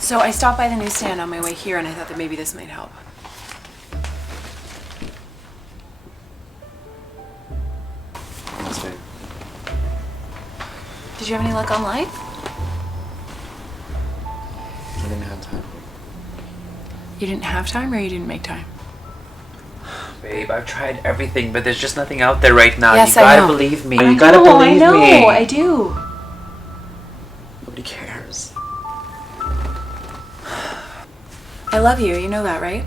So I stopped by the newsstand on my way here and I thought that maybe this might help. Nasry. Did you have any luck online? I didn't have time. You didn't have time or you didn't make time? Babe, I've tried everything, but there's just nothing out there right now. Yes, you gotta I know. believe me. I You gotta believe me. I do. Nobody cares. I love you know that, right?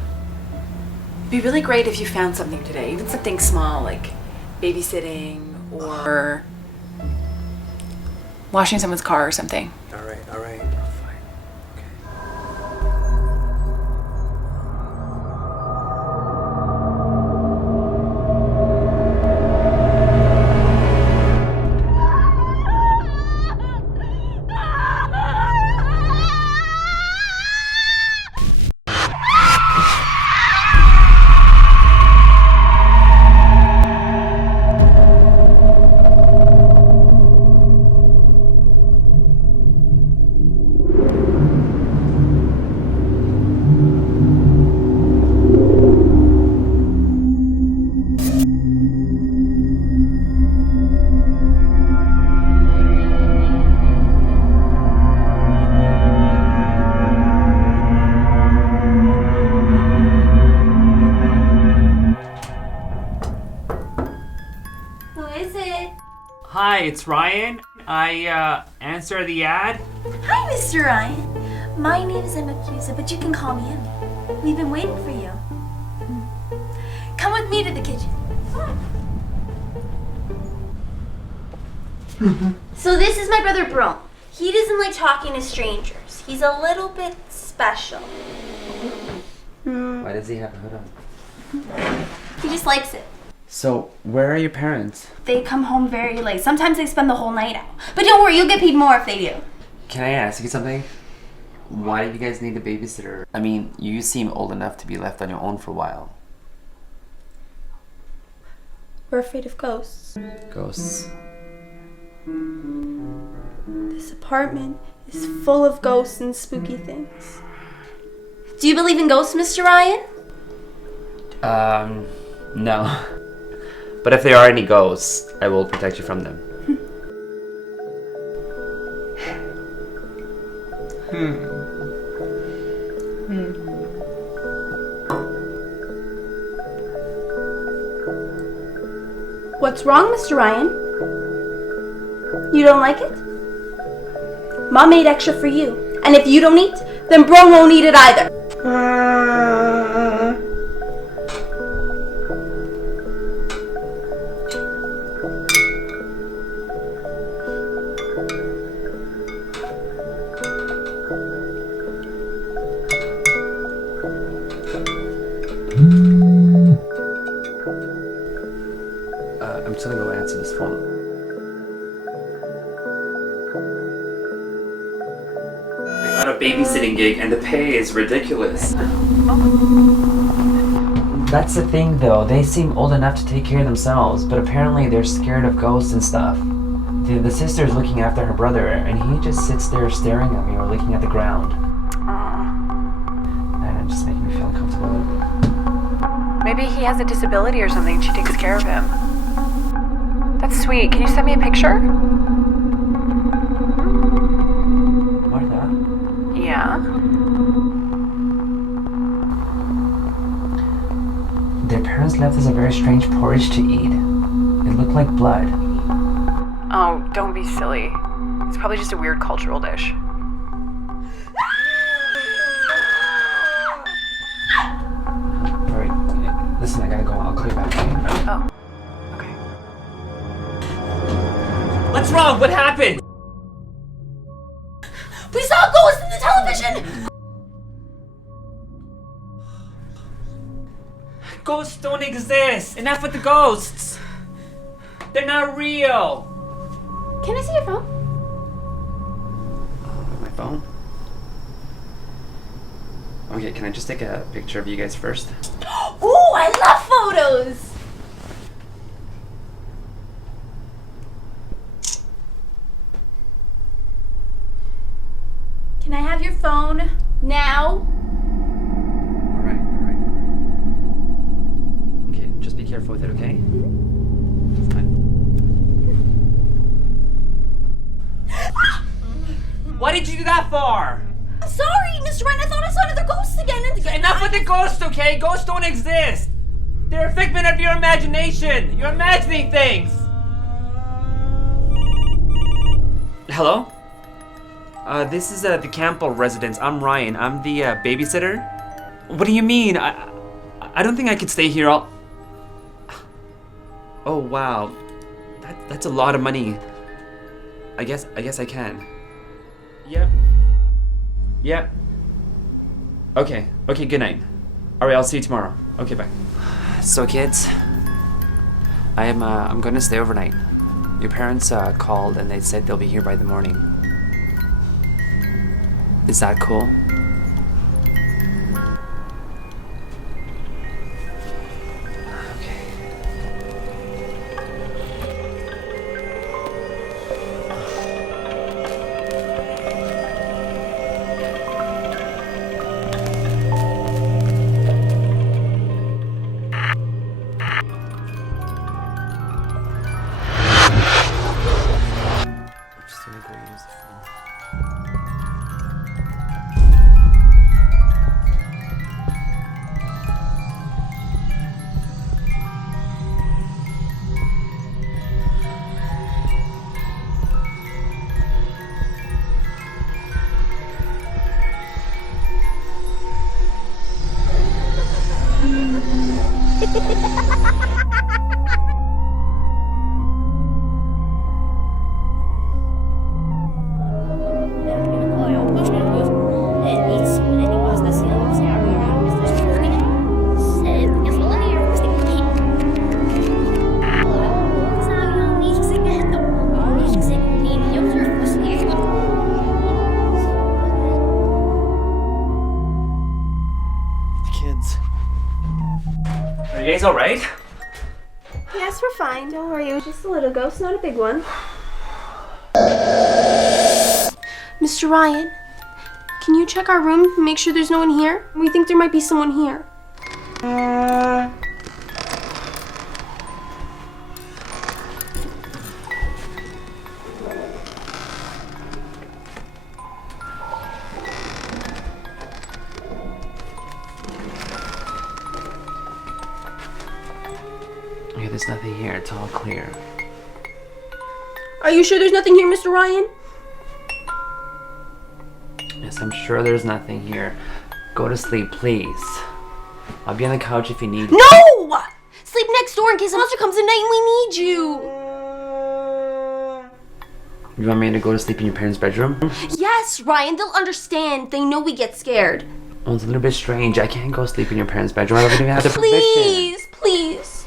It'd be really great if you found something today, even something small like babysitting or washing someone's car or something. All right. Fine. Hi, it's Ryan. I answer the ad. Hi, Mr. Ryan. My name is Emma Cusa, but you can call me Emmy. We've been waiting for you. Come with me to the kitchen. So this is my brother Bro. He doesn't like talking to strangers. He's a little bit special. Why does he have a hood on? He just likes it. So, where are your parents? They come home very late. Sometimes they spend the whole night out. But don't worry, you'll get paid more if they do. Can I ask you something? Why do you guys need a babysitter? I mean, you seem old enough to be left on your own for a while. We're afraid of ghosts. Ghosts. This apartment is full of ghosts and spooky things. Do you believe in ghosts, Mr. Ryan? No. But if there are any ghosts, I will protect you from them. What's wrong, Mr. Ryan? You don't like it? Mom made extra for you. And if you don't eat, then Bro won't eat it either. I'm just gonna go answer this phone. I got a babysitting gig and the pay is ridiculous. That's the thing though, they seem old enough to take care of themselves, but apparently they're scared of ghosts and stuff. The sister's looking after her brother and he just sits there staring at me or looking at the ground. And it's just making me feel uncomfortable a little bit. Maybe he has a disability or something. She takes care of him. That's sweet. Can you send me a picture? Martha? Yeah. Their parents left us a very strange porridge to eat. It looked like blood. Oh, don't be silly. It's probably just a weird cultural dish. Alright, listen, I gotta go. I'll call you back. Okay? Oh. Okay. What's wrong? What happened? We saw ghosts in the television! Ghosts don't exist. Enough with the ghosts. They're not real. Can I see your phone? My phone? Okay, can I just take a picture of you guys first? Ooh, I love photos! Can Can I have your phone now? Alright. Okay, just be careful with it, okay? Fine. What did you do that for? I'm sorry, Mr. Ryan. I thought I saw another ghost again. Enough with the ghosts, okay? Ghosts don't exist. They're a figment of your imagination. You're imagining things. Hello? This is the Campbell residence. I'm Ryan. I'm the babysitter. What do you mean? I don't think I could stay here all... Oh, wow. That's a lot of money. I guess I can. Yep. Okay, good night. Alright, I'll see you tomorrow. Okay, bye. So kids, I'm gonna stay overnight. Your parents called and they said they'll be here by the morning. Is that cool? Just gonna go use the phone. Kids. Are you guys alright? Yes, we're fine. Don't worry. It was just a little ghost, not a big one. Mr. Ryan, can you check our room and make sure there's no one here? We think there might be someone here. Okay, there's nothing here. It's all clear. Are you sure there's nothing here, Mr. Ryan? Yes, I'm sure there's nothing here. Go to sleep, please. I'll be on the couch if you need me. No! Sleep next door in case a monster comes in night and we need you. You want me to go to sleep in your parents' bedroom? Yes, Ryan, they'll understand. They know we get scared. Well, it's a little bit strange. I can't go sleep in your parents' bedroom. I don't even have the permission. Please.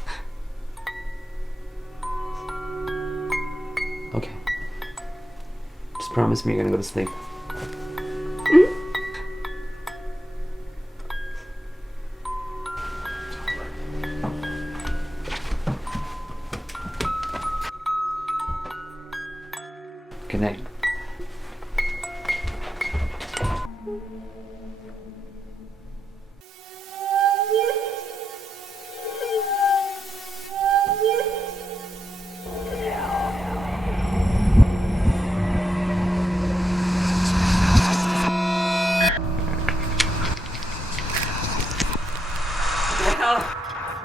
Okay. Just promise me you're gonna go to sleep. Good night.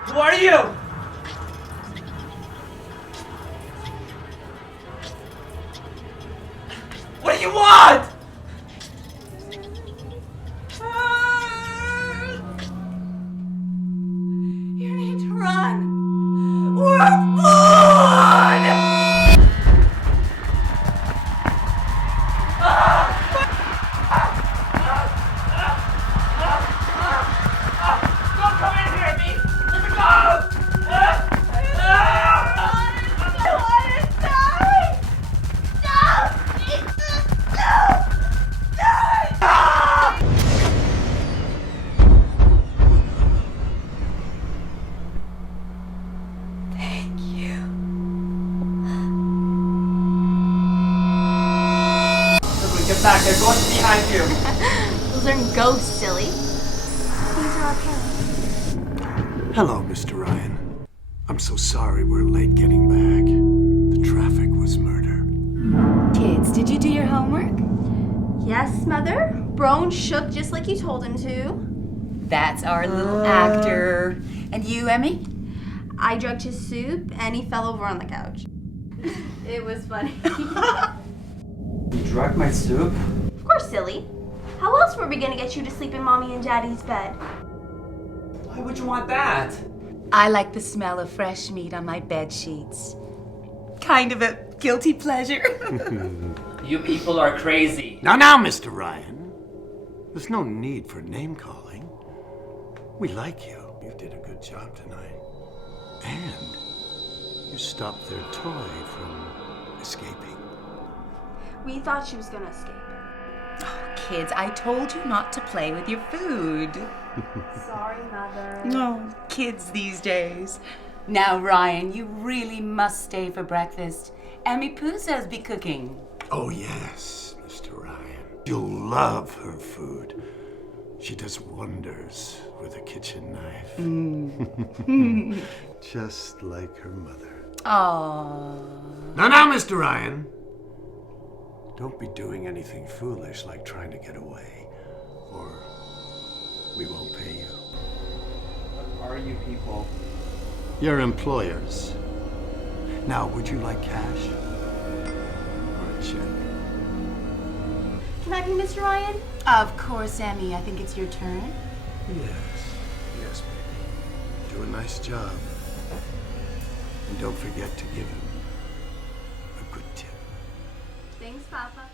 Who are you? What do you want? You need to run. We're food! Don't come in here, me! Let me go! I want to die! No! back. They're going behind you. Those aren't ghosts, silly. These are our parents. Hello, Mr. Ryan. I'm so sorry we're late getting back. The traffic was murder. Kids, did you do your homework? Yes, Mother. Broan shook just like you told him to. That's our little actor. And you, Emmy? I drugged his soup and he fell over on the couch. It was funny. You drugged my soup? Of course, silly. How else were we gonna get you to sleep in Mommy and Daddy's bed? Why would you want that? I like the smell of fresh meat on my bed sheets. Kind of a guilty pleasure. You people are crazy. Now, Mr. Ryan. There's no need for name calling. We like you. You did a good job tonight. And you stopped their toy from escaping. We thought she was gonna escape. Kids, I told you not to play with your food. Sorry, Mother. No, kids these days. Now, Ryan, you really must stay for breakfast. Emmy Pooh says be cooking. Oh, yes, Mr. Ryan. You'll love her food. She does wonders with a kitchen knife. Just like her mother. Aww. Now, Mr. Ryan. Don't be doing anything foolish like trying to get away, or we won't pay you. What are you people? Your employers. Now, would you like cash or a check? Can I be Mr. Ryan? Of course, Emmy. I think it's your turn. Yes, baby. Do a nice job. And don't forget to give him a good tip. Thanks, Papa.